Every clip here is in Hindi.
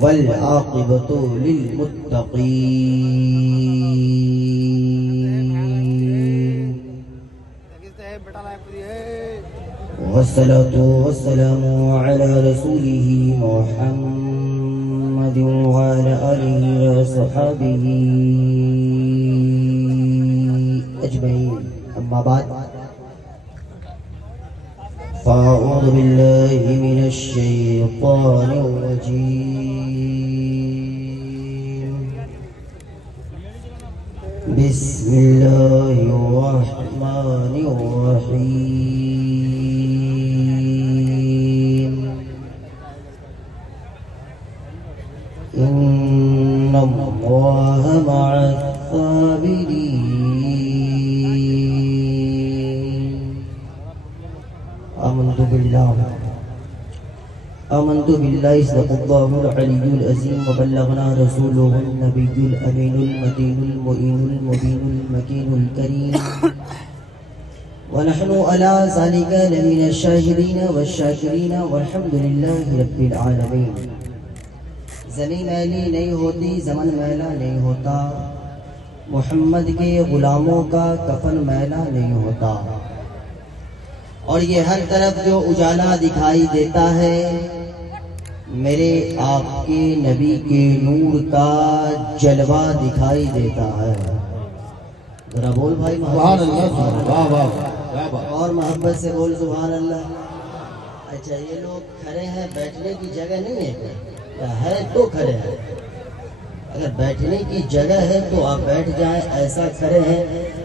वल आक़िबतु लिल्मुत्तक़ीन। वस्सलातु वस्सलामु अला रसूलिही मुहम्मदिन व अला आलिही व अस्हाबिही अजमईन। अम्मा बाद, फ़अऊज़ु बिल्लाहि मिनश शैतानिर रजीम। बिस्मिल्लाहिर रहमानिर रहीम। इन्नल्लाह मअस-साबिरीन। आमन्तु बिल्लाहि सदक़ल्लाहुल अलियुल अज़ीम व बल्लगना रसूलुहुन नबियुल अमीनुल मतीनुल मुईनुल मुबीनुल मकीनुल करीम व नहनु अला ज़ालिका लमिनश शाहिदीन वश-शाकिरीन वल्हम्दुलिल्लाहि रब्बिल आलमीन। ज़मीन मैली नहीं होती, ज़मन मैला नहीं होता, मोहम्मद के गुलामों का कफन मैला नहीं होता। और ये हर तरफ जो उजाला दिखाई देता है, मेरे आपके नबी के नूर का जलवा दिखाई देता है। जरा बोल भाई सुभान अल्लाह, और मोहब्बत से बोल सुभान अल्लाह। अच्छा, ये लोग खड़े हैं, बैठने की जगह नहीं है क्या? है तो खड़े हैं। अगर बैठने की जगह है तो आप बैठ जाएं। ऐसा खड़े हैं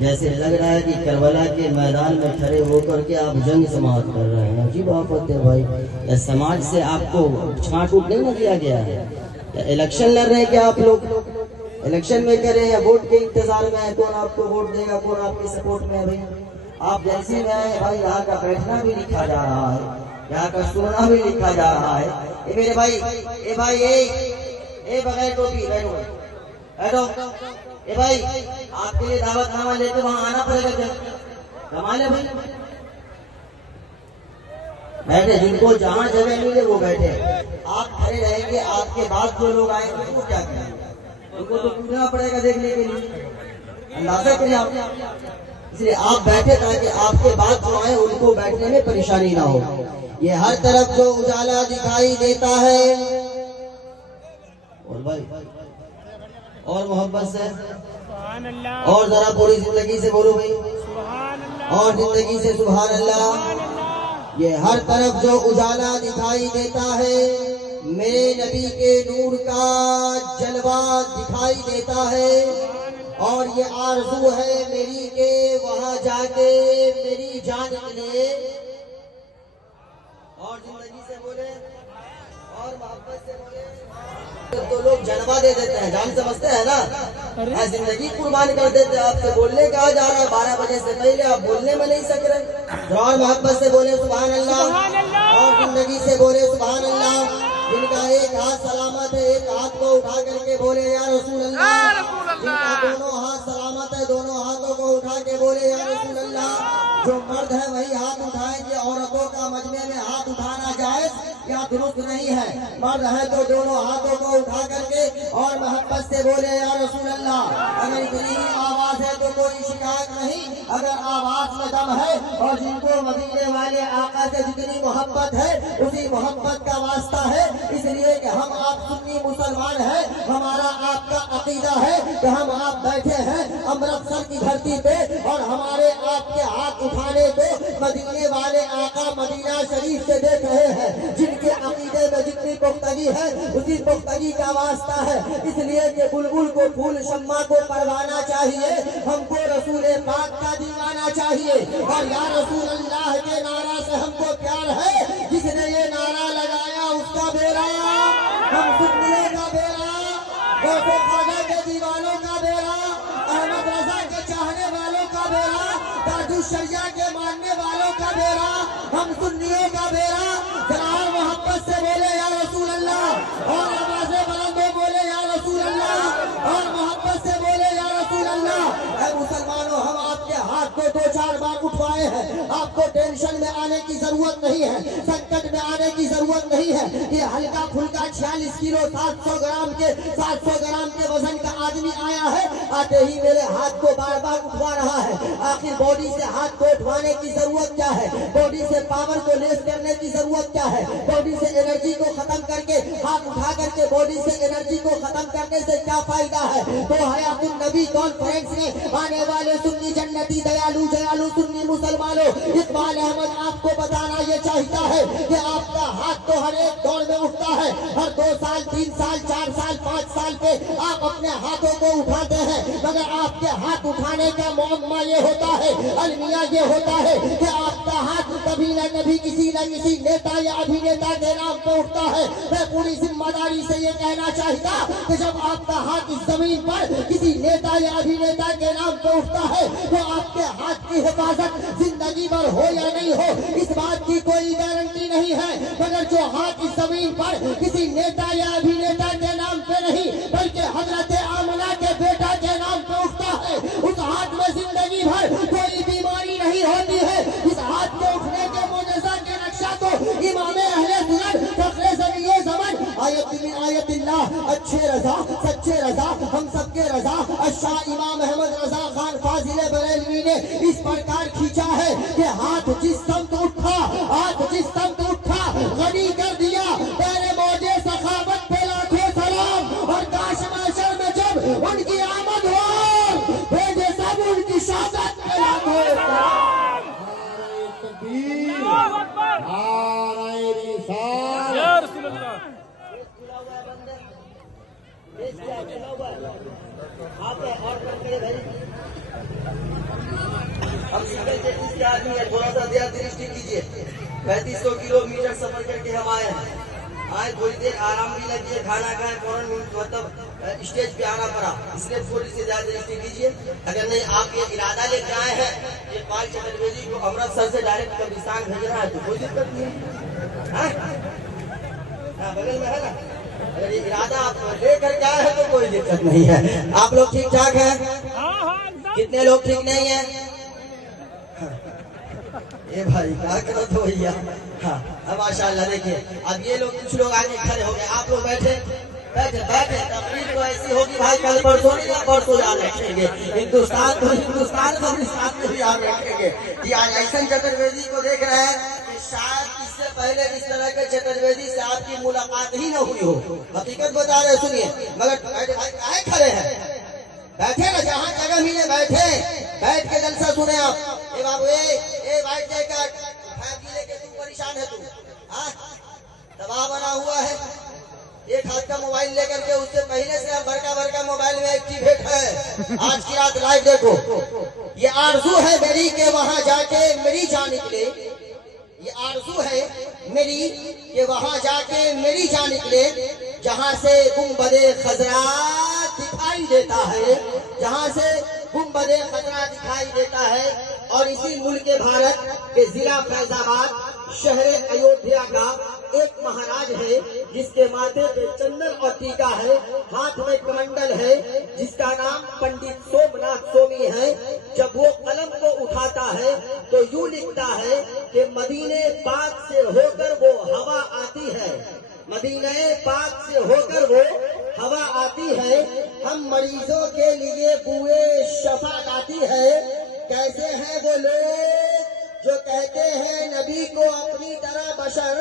जैसे लग रहा है कि करबला के मैदान में खड़े होकर के आप जंग समाप्त कर रहे हैं। अजीब बात है भाई। या समाज से आपको छांट उठ नहीं ना दिया गया है? या इलेक्शन लड़ रहे हैं क्या आप लोग? इलेक्शन में कर रहे हैं, वोट के इंतजार में है, कौन आपको वोट देगा, कौन आपके सपोर्ट में है? भाई आप जैसे में आए भाई, यहाँ का बैठना भी लिखा जा रहा है, यहाँ का सोना भी लिखा जा रहा है। ये मेरे भाई, ए भाई, ए बगैर टोपी बैठो, बैठो। ए भाई, आपके लिए दावतनामा लेके वहां आना पड़ेगा। क्या कमाल है भाई? बैठे, जिनको जहां जगह मिले वो बैठे। आप खड़े रहेंगे, आपके बाद जो लोग आएंगे वो क्या करेंगे? उनको तो पूछना पड़ेगा देखने के लिए, अंदाजा करें आप। इसलिए आप बैठे ताकि आपके बाद जो आए उनको बैठने में परेशानी ना हो। ये हर तरफ जो उजाला दिखाई देता है, और भाई और मोहब्बत से और जरा पूरी जिंदगी से बोलो भाई, और जिंदगी से सुभान अल्लाह। ये हर तरफ जो उजाला दिखाई देता है, मेरे नबी के नूर का जलवा दिखाई देता है। और ये आरज़ू है मेरी के वहां जाके मेरी जान मिले। और जिंदगी से बोले और मोहब्बत से बोले तो लोग जलवा दे देते हैं, जान समझते हैं ना, जिंदगी कुर्बान कर देते हैं। आपसे बोलने कहा जा रहा है 12 बजे से पहले आप बोलने में नहीं सक रहे। और मोहब्बत से बोले सुभान अल्लाह, और जिंदगी से बोले सुभान अल्लाह। जिनका एक हाथ सलामत है, एक हाथ को उठा करके बोले या रसूल अल्लाह। जिनका दोनों हाथ सलामत है, दोनों हाथों को उठा के बोले या रसूल अल्लाह। जो मर्द है वही हाथ उठाएंगे, औरतों का मजमे में हाथ उठाना जायज या दुरुस्त नहीं है। मर्द है तो दोनों हाथों को उठा करके और मोहब्बत से बोले या रसूल अल्लाह। अगर इतनी ही आवाज है तो कोई शिकायत नहीं, अगर आवाज में दम है। और जिनको मदीने वाले आका से जितनी मोहब्बत है उसी मोहब्बत का वास्ता है। इसलिए कि हम आप सुन्नी मुसलमान हैं, हमारा आपका अकीदा है कि हम आप बैठे हैं अमृतसर की धरती पे, और हमारे आपके हाथ उठाने को मदीने वाले आका मदीना शरीफ से देख रहे हैं। जिनके अकीदे में जितनी पुख्तगी है उसी पुख्तगी का वास्ता है। इसलिए कि बुलबुल को फूल शम्मा को परवाना चाहिए, हमको रसूल पाक का दीवाना चाहिए। और या रसूल अल्लाह के नारा से हमको प्यार है, जिसने ये नारा लगाया उसका बेरा, हम सुन्नियों का बेरा, गौसे खाजा के दीवानों का बेरा, अहमद रजा के चाहने वालों का बेरा, दादू शरिया के मानने वालों का बेरा, हम सुन्नियों का बेरा। जनाब मोहब्बत से बोले या रसूल अल्लाह, और आवाज़ें बुलंद बोले या रसूल अल्लाह, और मोहब्बत से बोले या रसूल अल्लाह। मुसलमानों, हम आपके हाथ को 2-4 बार उठवाए रहे हैं। आपको टेंशन में आने की जरूरत नहीं है, संकट में आने की जरूरत नहीं है। ये हल्का फुल्का 46 किलो 700 ग्राम के वजन का आदमी आया है, आते ही मेरे हाथ को बार बार उठवा रहा है। आखिर बॉडी से हाथ को उठवाने की जरूरत क्या है? बॉडी से पावर को लेस करने की जरूरत क्या है? बॉडी से एनर्जी को खत्म करके हाथ उठा करके बॉडी से एनर्जी को खत्म करने से क्या फायदा है? तो हयातुन नबी कॉन्फ्रेंस में आने वाले सुन्नी जन्नती दयालु जयालु सुन्नी मुसलमानों, इकबाल अहमद आपको बताना ये चाहता है कि आपका हाथ तो हर एक दौर में उठता है। हर 2 साल 3 साल 4 साल 5 साल पे आप अपने हाथों को उठाते हैं, मगर आपके हाथ उठाने का मौका ये होता है, अलमिया ये होता है कि आपका हाथ कभी न कभी किसी न किसी नेता या अभिनेता के नाम पे उठता है। मैं पूरी जिम्मेदारी से ये कहना चाहता कि जब आपका हाथ इस जमीन पर किसी नेता या अभिनेता के नाम पे उठता है तो आपके हाथ की हिफाजत जिंदगी भर हो या नहीं हो, इस बात की कोई गारंटी नहीं है। मगर जो हाथ इस जमीन पर किसी नेता या अभिनेता के नाम पे नहीं बल्कि हजरत आमना के बेटा के नाम पे उठता है, उस हाथ में जिंदगी भर कोई बीमारी नहीं होती है। इस हाथ के उठने के मोजज़ा के नक्शा तो इमाम अहले सुन्नत फखरे ज़रिए ज़मान आयत मिन आयतिल्लाह अच्छे रजा सच्चे रजा हम सबके रजा शाह इमाम अहमद रजा खान फाजिल बरेलवी ने इस प्रकार खींचा है कि हाथ जिस समत उठा, हाथ जिस समत उठा गनी कर दिया। तेरे मौजे सखावत पे लाखों सलाम, और काश महशर में जब उनकी आमद हो भेजे सब उनकी शहादत पे लाखों सलाम। नारे तकबीर, नारे रिसालत। या रसूल अल्लाह। हम सिंगल चेकिंग के आदमी है, थोड़ा सा दृष्टि कीजिए। 3500 किलोमीटर सफर करके हम आए थोड़ी देर आराम भी लगी है, खाना खाए फौरन मतलब स्टेज पे आना पड़ा, इसलिए थोड़ी सी ज्यादा दृष्टि कीजिए। अगर नहीं आप ये इरादा लेके आए हैं इकबाल चतुर्वेदी को अमृतसर से डायरेक्ट कब्रिस्तान भेजना है तो कोई दिक्कत नहीं है, बगल में है ना। अगर ये इरादा आप लेकर के आए हैं तो कोई दिक्कत नहीं है। आप लोग ठीक ठाक है? कितने लोग ठीक नहीं है? ये भाई क्या करो तो भैया। हाँ माशाल्लाह। देखिए अब ये लोग कुछ लोग आगे खड़े हो गए, आप लोग बैठे बैठे बैठे। तकरीर तो ऐसी होगी भाई कल परसों नहीं, परसों याद रखेंगे। हिंदुस्तान को भी याद रखेंगे कि आज ऐसा चतुर्वेदी को देख रहे हैं कि शायद इससे पहले इस तरह के चतुर्वेदी से आपकी मुलाकात ही न हुई हो। हकीकत बता रहे सुनिए। मगर बैठे भाई काहे खड़े हैं? बैठे ना, जहाँ जगह मिले बैठे, बैठ के जलसा सुने आप। ए बाबू ए बैठ जाएगा, लेके तू परेशान है, तू दबाव बना हुआ है। एक हाथ का मोबाइल लेकर के, उससे पहले से आप बड़का मोबाइल में एक्टिवेट है। आज की रात लाइव देखो। ये आरज़ू है मेरी के वहाँ जाके मेरी जान निकले, ये आरज़ू है मेरी के वहाँ जाके मेरी जान निकले, जहाँ से गुंबदे खजरा दिखाई देता है, जहाँ से गुंबदे खजरा दिखाई देता है। और इसी मुल्क भारत के जिला फैजाबाद शहर अयोध्या का एक महाराज है जिसके माथे पे चंदन और टीका है, हाथ में कमंडल है, जिसका नाम पंडित सोमनाथ सोमी है। जब वो कलम को उठाता है तो यूं लिखता है कि मदीने पाक से होकर वो हवा आती है, मदीने पाक से होकर वो हवा आती है। हम मरीजों के लिए बुए शफा गाती है। कैसे हैं वो लोग जो कहते हैं नबी को अपनी तरह बशर,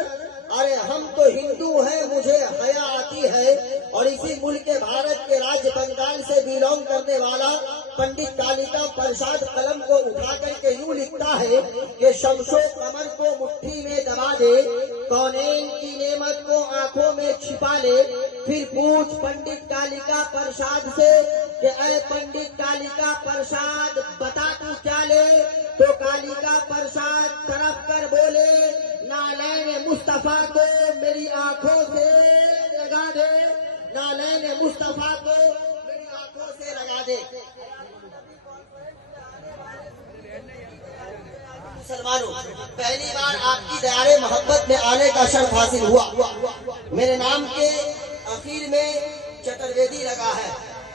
अरे हम तो हिंदू हैं, मुझे हया आती है। और इसी मुल्क भारत के राज्य बंगाल से बिलोंग करने वाला पंडित कालिका प्रसाद कलम को उठा करके यूं लिखता है कि शमशो कमर को मुट्ठी में दबा दे, कौनैन की नेमत को आंखों में छिपा ले, फिर पूछ पंडित कालिका प्रसाद से कि ऐ पंडित कालिका प्रसाद बता तू क्या ले। तो कालिका प्रसाद तरफ कर बोले, नालैन मुस्तफा को मेरी आंखों से लगा दे, नालैन मुस्तफा को मेरी आंखों से लगा दे। मुसलमानों, पहली बार आपकी दयारे मोहब्बत में आने का शर्फ हासिल हुआ। मेरे नाम के आखिर में चतुर्वेदी लगा है।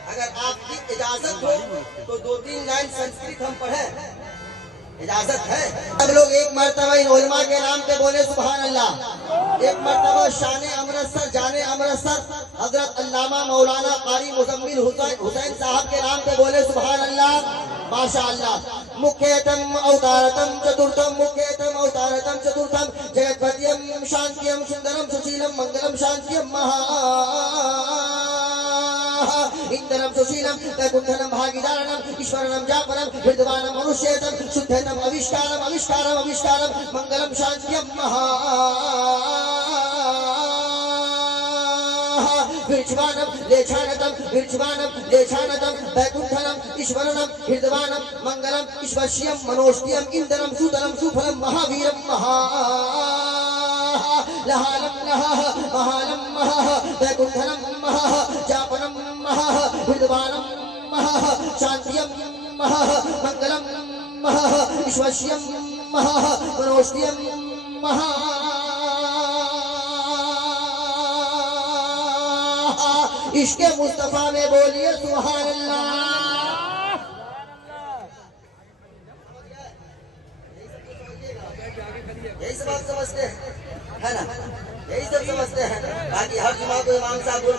अगर आपकी इजाजत हो तो 2-3 लाइन संस्कृत हम पढ़ें। इजाजत है। सब लोग एक मर्तबा इन उलमा के नाम पे बोले सुभान अल्लाह। एक मर्तबा शान अमृतसर जाने अमृतसर हजरत अल्लामा मौलाना कारी मुजम्मिल हुसैन साहब के नाम पे बोले सुभान अल्लाह माशा अल्लाह। मुख्यतम अवतारतम चतुर्थम मुख्यतम अवतारतम चतुर्थम जगतपतियम शांतियम सुंदरम सुशीलम मंगलम शांतियम महा इंद्रम सुशीलम वैकुंठनम भागीदारणम ईश्वरनम जापनम विद्वानम मनुष्यतम शुद्धतम अविष्कारम अविष्कारम अविष्कारम मंगलम शांतियम महा विर्चवानम लेछानतम वैकुंठनम ईश्वरनम विद्वानम मंगलम ईश्वर्ष्यम मनोष्टियम इंद्रम सुतलम सुफलम महावीरम महा लहालम महालम वैकुंठनम जापनम विद्वानम शांतियम मंगलम ईश्वर्ष्यम मनोष्टियम इश्क़े मुस्तफा में बोलिए सुभान अल्लाह। यही सब आप समझते हैं है ना, यही सब समझते हैं। बाकी हर जुमा को इमाम साहब बोल